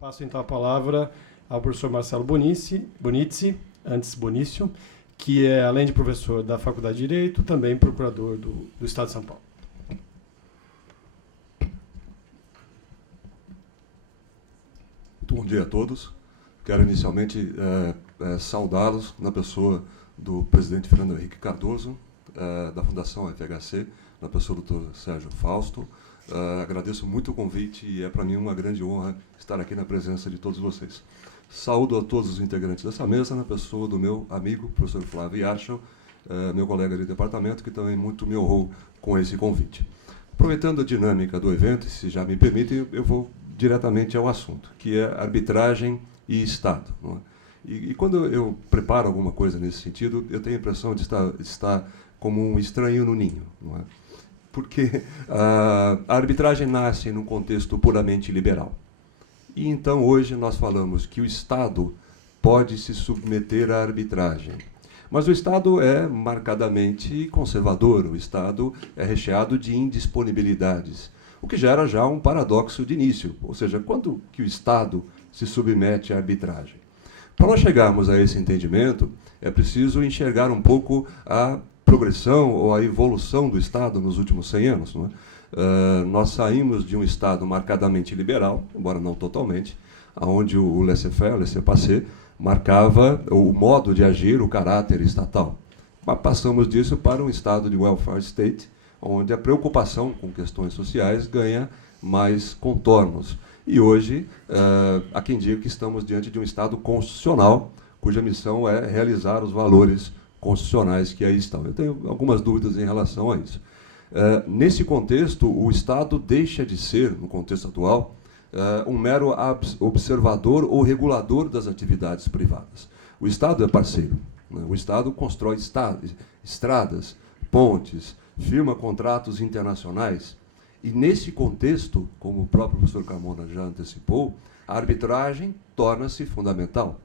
Passo então a palavra ao professor Marcelo Bonizzi, antes Bonício, que é, além de professor da Faculdade de Direito, também procurador do Estado de São Paulo. Muito bom dia a todos. Quero inicialmente saudá-los na pessoa do presidente Fernando Henrique Cardoso, da Fundação FHC, na pessoa do Dr. Sérgio Fausto. Agradeço muito o convite e é para mim uma grande honra estar aqui na presença de todos vocês. Saúdo a todos os integrantes dessa mesa, na pessoa do meu amigo, professor Flávio Yarchel, meu colega de departamento, que também muito me honrou com esse convite. Aproveitando a dinâmica do evento, se já me permitem, eu vou diretamente ao assunto, que é arbitragem e Estado. Não é? E quando eu preparo alguma coisa nesse sentido, eu tenho a impressão de estar como um estranho no ninho. Não é? Porque a arbitragem nasce num contexto puramente liberal. E então hoje nós falamos que o Estado pode se submeter à arbitragem. Mas o Estado é marcadamente conservador, o Estado é recheado de indisponibilidades, o que gera já um paradoxo de início, ou seja, quando que o Estado se submete à arbitragem? Para nós chegarmos a esse entendimento, é preciso enxergar um pouco a progressão ou a evolução do Estado nos últimos 100 anos. Não é? Nós saímos de um Estado marcadamente liberal, embora não totalmente, onde o laissez-faire, o laissez-passer, marcava o modo de agir, o caráter estatal. Mas passamos disso para um Estado de welfare state, onde a preocupação com questões sociais ganha mais contornos. E hoje, há quem diga que estamos diante de um Estado constitucional, cuja missão é realizar os valores constitucionais que aí estão. Eu tenho algumas dúvidas em relação a isso. Nesse contexto, o Estado deixa de ser, no contexto atual, um mero observador ou regulador das atividades privadas. O Estado é parceiro. Né? O Estado constrói estradas, pontes, firma contratos internacionais. E, nesse contexto, como o próprio professor Carmona já antecipou, a arbitragem torna-se fundamental.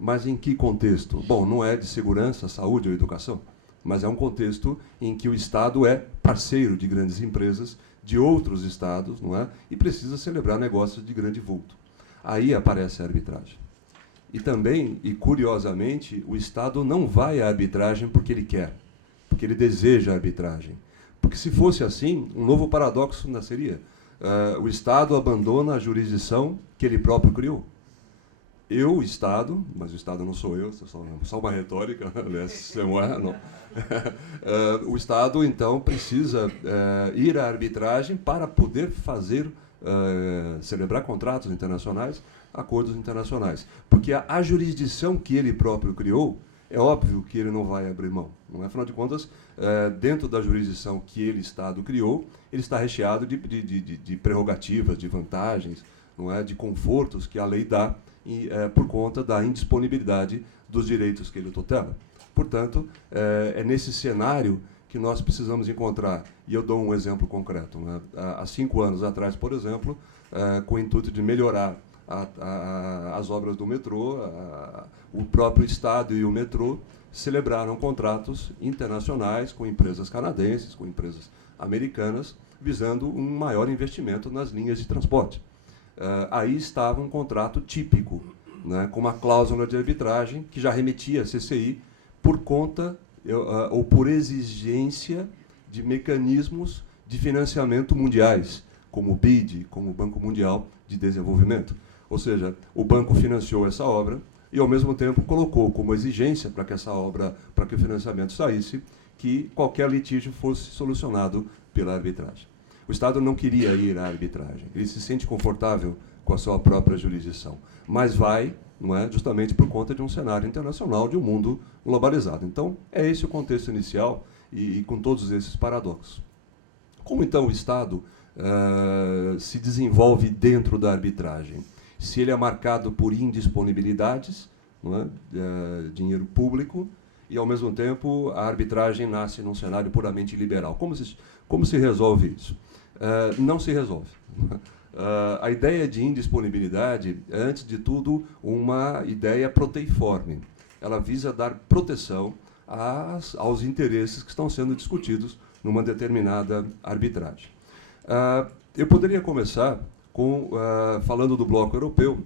Mas em que contexto? Bom, não é de segurança, saúde ou educação, mas é um contexto em que o Estado é parceiro de grandes empresas, de outros estados, não é? E precisa celebrar negócios de grande vulto. Aí aparece a arbitragem. E também, e curiosamente, o Estado não vai à arbitragem porque ele quer, porque ele deseja a arbitragem. Porque se fosse assim, um novo paradoxo nasceria. O Estado abandona a jurisdição que ele próprio criou. Eu, o Estado, mas o Estado não sou eu, só uma retórica, aliás, não é, não. O Estado, então, precisa ir à arbitragem para poder fazer, celebrar contratos internacionais, acordos internacionais. Porque a jurisdição que ele próprio criou, é óbvio que ele não vai abrir mão. Não é? Afinal de contas, dentro da jurisdição que ele, Estado, criou, ele está recheado de prerrogativas, de vantagens, não é? De confortos que a lei dá, por conta da indisponibilidade dos direitos que ele tutela. Portanto, é nesse cenário que nós precisamos encontrar, e eu dou um exemplo concreto. Né? Há 5 anos atrás, por exemplo, com o intuito de melhorar as obras do metrô, o próprio Estado e o metrô celebraram contratos internacionais com empresas canadenses, com empresas americanas, visando um maior investimento nas linhas de transporte. Aí estava um contrato típico, né, com uma cláusula de arbitragem que já remetia a CCI por conta ou por exigência de mecanismos de financiamento mundiais, como o BID, como o Banco Mundial de Desenvolvimento. Ou seja, o banco financiou essa obra e, ao mesmo tempo, colocou como exigência para que essa obra, para que o financiamento saísse, que qualquer litígio fosse solucionado pela arbitragem. O Estado não queria ir à arbitragem, ele se sente confortável com a sua própria jurisdição, mas vai, não é, justamente por conta de um cenário internacional, de um mundo globalizado. Então, é esse o contexto inicial e com todos esses paradoxos. Como, então, o Estado se desenvolve dentro da arbitragem? Se ele é marcado por indisponibilidades, não é, dinheiro público, e, ao mesmo tempo, a arbitragem nasce num cenário puramente liberal. Como se resolve isso? Não se resolve. A ideia de indisponibilidade é, antes de tudo, uma ideia proteiforme. Ela visa dar proteção aos interesses que estão sendo discutidos numa determinada arbitragem. Eu poderia começar falando do bloco europeu,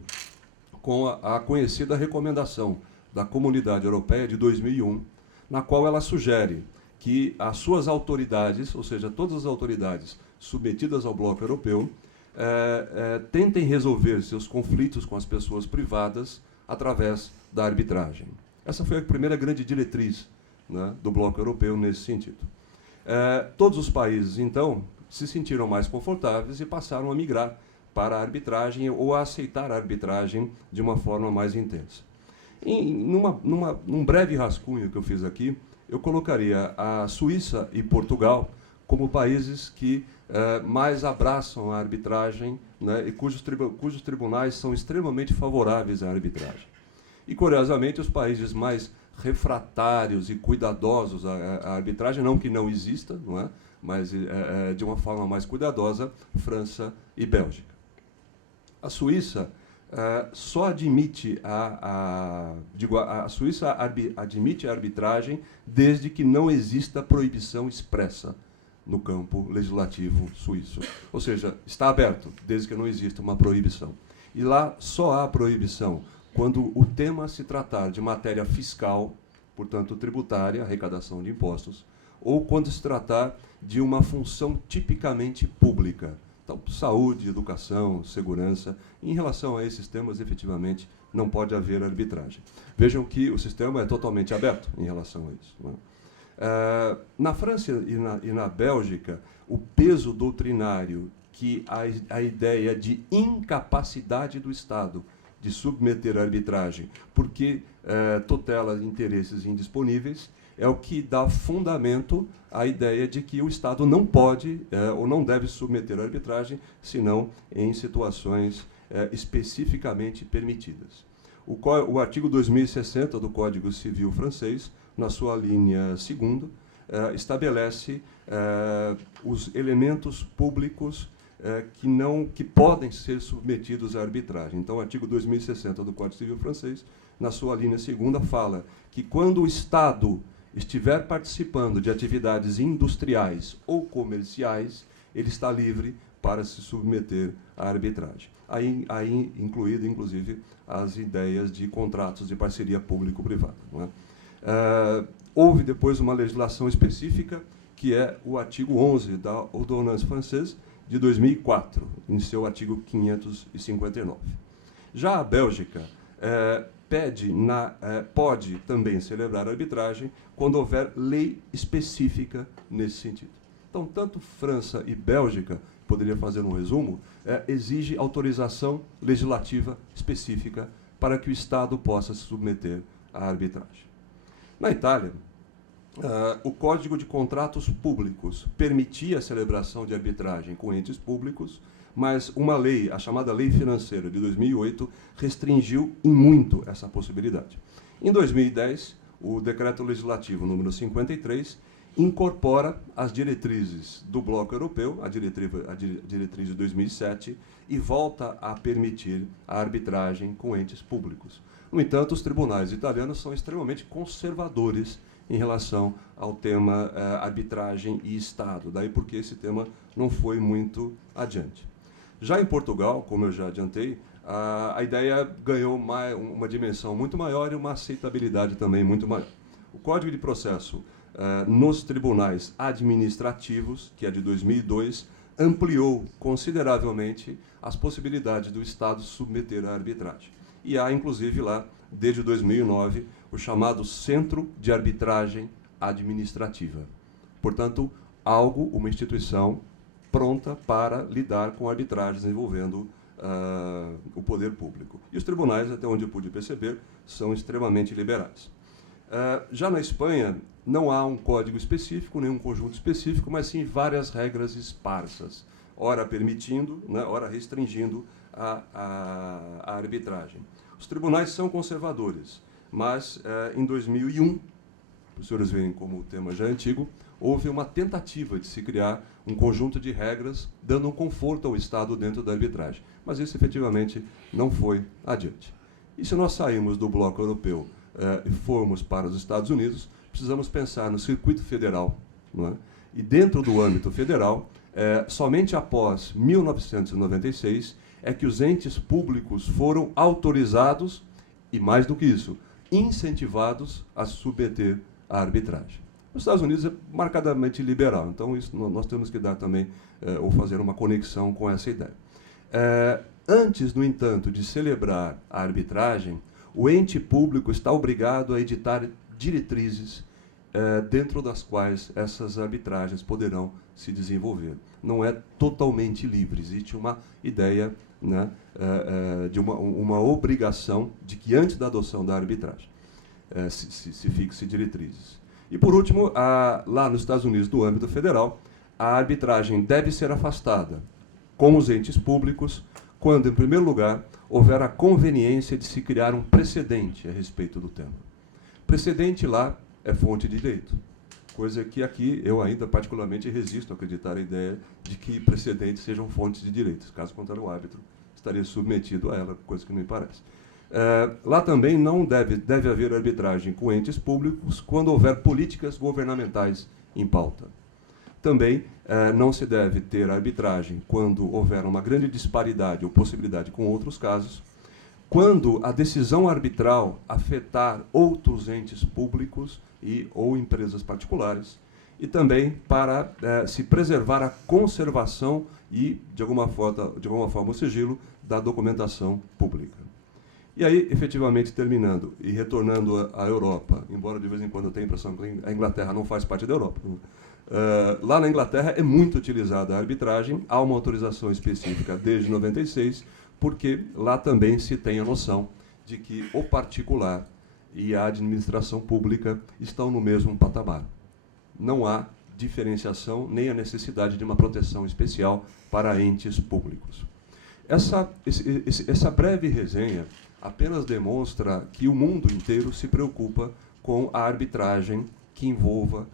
com a conhecida recomendação da Comunidade Europeia de 2001, na qual ela sugere que as suas autoridades, ou seja, todas as autoridades submetidas ao bloco europeu, tentem resolver seus conflitos com as pessoas privadas através da arbitragem. Essa foi a primeira grande diretriz, né, do bloco europeu nesse sentido. Todos os países, então, se sentiram mais confortáveis e passaram a migrar para a arbitragem ou a aceitar a arbitragem de uma forma mais intensa. Num breve rascunho que eu fiz aqui, eu colocaria a Suíça e Portugal como países que mais abraçam a arbitragem, né, e cujos tribunais são extremamente favoráveis à arbitragem. E, curiosamente, os países mais refratários e cuidadosos à arbitragem, não que não exista, não é? Mas de uma forma mais cuidadosa, França e Bélgica. A Suíça só admite a Suíça admite a arbitragem desde que não exista proibição expressa no campo legislativo suíço. Ou seja, está aberto desde que não exista uma proibição. E lá só há proibição quando o tema se tratar de matéria fiscal, portanto tributária, arrecadação de impostos, ou quando se tratar de uma função tipicamente pública. Então, saúde, educação, segurança. Em relação a esses temas, efetivamente, não pode haver arbitragem. Vejam que o sistema é totalmente aberto em relação a isso, né? Na França e na Bélgica, o peso doutrinário que a ideia de incapacidade do Estado de submeter a arbitragem, porque tutela interesses indisponíveis, é o que dá fundamento à ideia de que o Estado não pode ou não deve submeter a arbitragem, senão em situações especificamente permitidas. O artigo 2060 do Código Civil francês, na sua linha 2ª, estabelece os elementos públicos que podem ser submetidos à arbitragem. Então, o artigo 2060 do Código Civil francês, na sua linha 2ª, fala que quando o Estado estiver participando de atividades industriais ou comerciais, ele está livre para se submeter à arbitragem. Aí incluído, inclusive, as ideias de contratos de parceria público-privada, não é? Houve depois uma legislação específica, que é o artigo 11 da Ordonnance Française de 2004, em seu artigo 559. Já a Bélgica pode também celebrar arbitragem quando houver lei específica nesse sentido. Então, tanto França e Bélgica, poderia fazer um resumo, exige autorização legislativa específica para que o Estado possa se submeter à arbitragem. Na Itália, o Código de Contratos Públicos permitia a celebração de arbitragem com entes públicos, mas uma lei, a chamada Lei Financeira de 2008, restringiu em muito essa possibilidade. Em 2010, o Decreto Legislativo número 53 incorpora as diretrizes do Bloco Europeu, a diretriz de 2007, e volta a permitir a arbitragem com entes públicos. No entanto, os tribunais italianos são extremamente conservadores em relação ao tema arbitragem e Estado, daí porque esse tema não foi muito adiante. Já em Portugal, como eu já adiantei, a ideia ganhou uma dimensão muito maior e uma aceitabilidade também muito maior. O Código de Processo nos tribunais administrativos, que é de 2002, ampliou consideravelmente as possibilidades do Estado submeter à arbitragem. E há, inclusive, lá, desde 2009, o chamado Centro de Arbitragem Administrativa. Portanto, uma instituição pronta para lidar com arbitragens envolvendo o poder público. E os tribunais, até onde eu pude perceber, são extremamente liberais. Já na Espanha, não há um código específico, nem um conjunto específico, mas sim várias regras esparsas, ora permitindo, né, ora restringindo a arbitragem. Os tribunais são conservadores, mas em 2001, para os senhores verem como o tema já é antigo, houve uma tentativa de se criar um conjunto de regras dando um conforto ao Estado dentro da arbitragem. Mas isso, efetivamente, não foi adiante. E se nós sairmos do bloco europeu e formos para os Estados Unidos, precisamos pensar no circuito federal, não é? E dentro do âmbito federal, somente após 1996 é que os entes públicos foram autorizados, e mais do que isso, incentivados a submeter à arbitragem. Nos Estados Unidos é marcadamente liberal, então isso nós temos que dar também, ou fazer uma conexão com essa ideia. Antes, no entanto, de celebrar a arbitragem, o ente público está obrigado a editar diretrizes dentro das quais essas arbitragens poderão se desenvolver. Não é totalmente livre, existe uma ideia, né, de uma obrigação de que antes da adoção da arbitragem se fixe diretrizes. E, por último, lá nos Estados Unidos, no âmbito federal, a arbitragem deve ser afastada com os entes públicos quando, em primeiro lugar, houver a conveniência de se criar um precedente a respeito do tema. Precedente lá é fonte de direito, coisa que aqui eu ainda particularmente resisto a acreditar a ideia de que precedentes sejam fontes de direitos. Caso contrário, o árbitro estaria submetido a ela, coisa que não me parece. Lá também não deve haver arbitragem com entes públicos quando houver políticas governamentais em pauta. Também não se deve ter arbitragem quando houver uma grande disparidade ou possibilidade com outros casos, quando a decisão arbitral afetar outros entes públicos ou empresas particulares, e também para se preservar a conservação e, de alguma forma, o sigilo da documentação pública. E aí, efetivamente, terminando e retornando à Europa, embora de vez em quando eu tenha a impressão que a Inglaterra não faz parte da Europa, lá na Inglaterra é muito utilizada a arbitragem, há uma autorização específica desde 96, porque lá também se tem a noção de que o particular e a administração pública estão no mesmo patamar. Não há diferenciação nem a necessidade de uma proteção especial para entes públicos. Essa breve resenha apenas demonstra que o mundo inteiro se preocupa com a arbitragem que envolva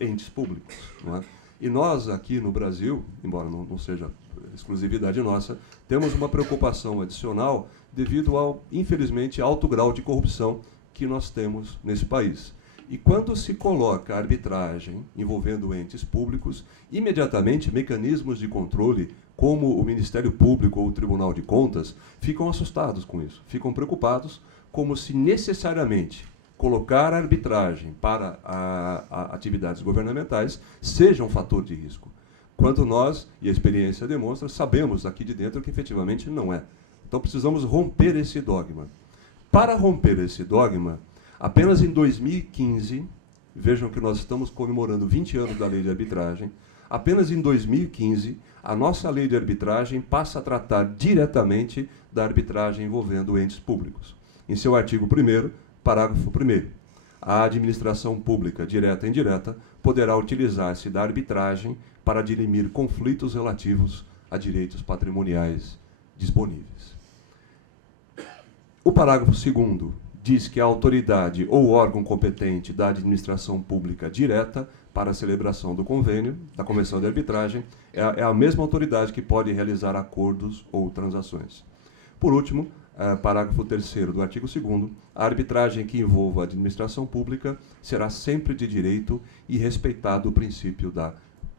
entes públicos, não é? E nós, aqui no Brasil, embora não seja exclusividade nossa, temos uma preocupação adicional devido ao, infelizmente, alto grau de corrupção que nós temos nesse país. E quando se coloca a arbitragem envolvendo entes públicos, imediatamente mecanismos de controle, como o Ministério Público ou o Tribunal de Contas, ficam assustados com isso, ficam preocupados, como se necessariamente colocar a arbitragem para atividades governamentais seja um fator de risco. Quando nós, e a experiência demonstra, sabemos aqui de dentro que efetivamente não é. Então precisamos romper esse dogma. Para romper esse dogma, apenas em 2015, vejam que nós estamos comemorando 20 anos da lei de arbitragem, apenas em 2015, a nossa lei de arbitragem passa a tratar diretamente da arbitragem envolvendo entes públicos. Em seu artigo 1º, parágrafo 1º, a administração pública, direta e indireta, poderá utilizar-se da arbitragem para dirimir conflitos relativos a direitos patrimoniais disponíveis. O parágrafo 2º diz que a autoridade ou órgão competente da administração pública direta para a celebração do convênio, da convenção de arbitragem, é a mesma autoridade que pode realizar acordos ou transações. Por último, parágrafo 3º do artigo 2º, a arbitragem que envolva a administração pública será sempre de direito e respeitado o princípio da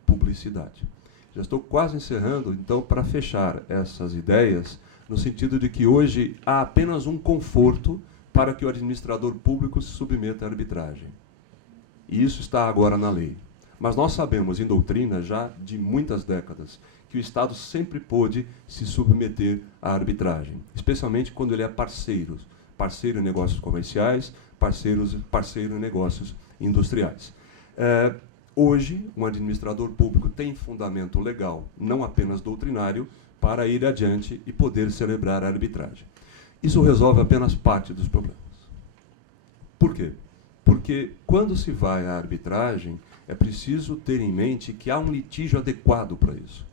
publicidade. Já estou quase encerrando, então, para fechar essas ideias, no sentido de que hoje há apenas um conforto para que o administrador público se submeta à arbitragem. E isso está agora na lei. Mas nós sabemos, em doutrina, já de muitas décadas, que o Estado sempre pôde se submeter à arbitragem, especialmente quando ele é parceiro em negócios comerciais, parceiro em negócios industriais. Hoje, um administrador público tem fundamento legal, não apenas doutrinário, para ir adiante e poder celebrar a arbitragem. Isso resolve apenas parte dos problemas. Por quê? Porque quando se vai à arbitragem, é preciso ter em mente que há um litígio adequado para isso.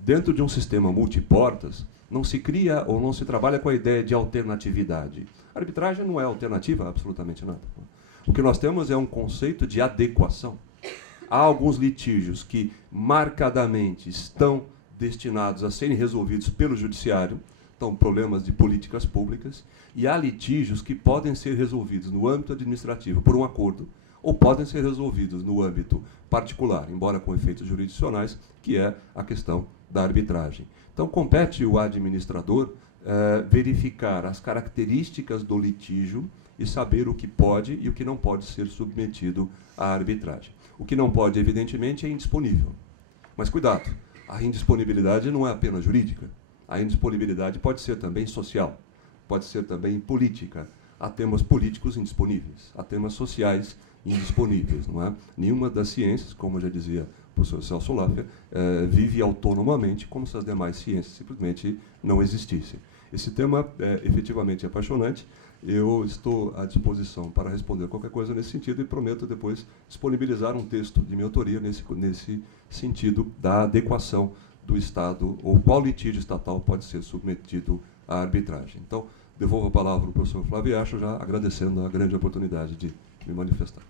Dentro de um sistema multiportas, não se cria ou não se trabalha com a ideia de alternatividade. A arbitragem não é alternativa a absolutamente nada. O que nós temos é um conceito de adequação. Há alguns litígios que marcadamente estão destinados a serem resolvidos pelo judiciário, então problemas de políticas públicas, e há litígios que podem ser resolvidos no âmbito administrativo por um acordo, ou podem ser resolvidos no âmbito particular, embora com efeitos jurisdicionais, que é a questão da arbitragem. Então, compete o administrador verificar as características do litígio e saber o que pode e o que não pode ser submetido à arbitragem. O que não pode, evidentemente, é indisponível. Mas cuidado, a indisponibilidade não é apenas jurídica. A indisponibilidade pode ser também social, pode ser também política. Há temas políticos indisponíveis, há temas sociais indisponíveis. Não é? Nenhuma das ciências, como já dizia o professor Celso Laffer, vive autonomamente como se as demais ciências simplesmente não existissem. Esse tema é efetivamente apaixonante. Eu estou à disposição para responder qualquer coisa nesse sentido e prometo depois disponibilizar um texto de minha autoria nesse sentido da adequação do Estado, ou qual litígio estatal pode ser submetido à arbitragem. Então, devolvo a palavra ao professor Flávio Acho, já agradecendo a grande oportunidade de me manifestar.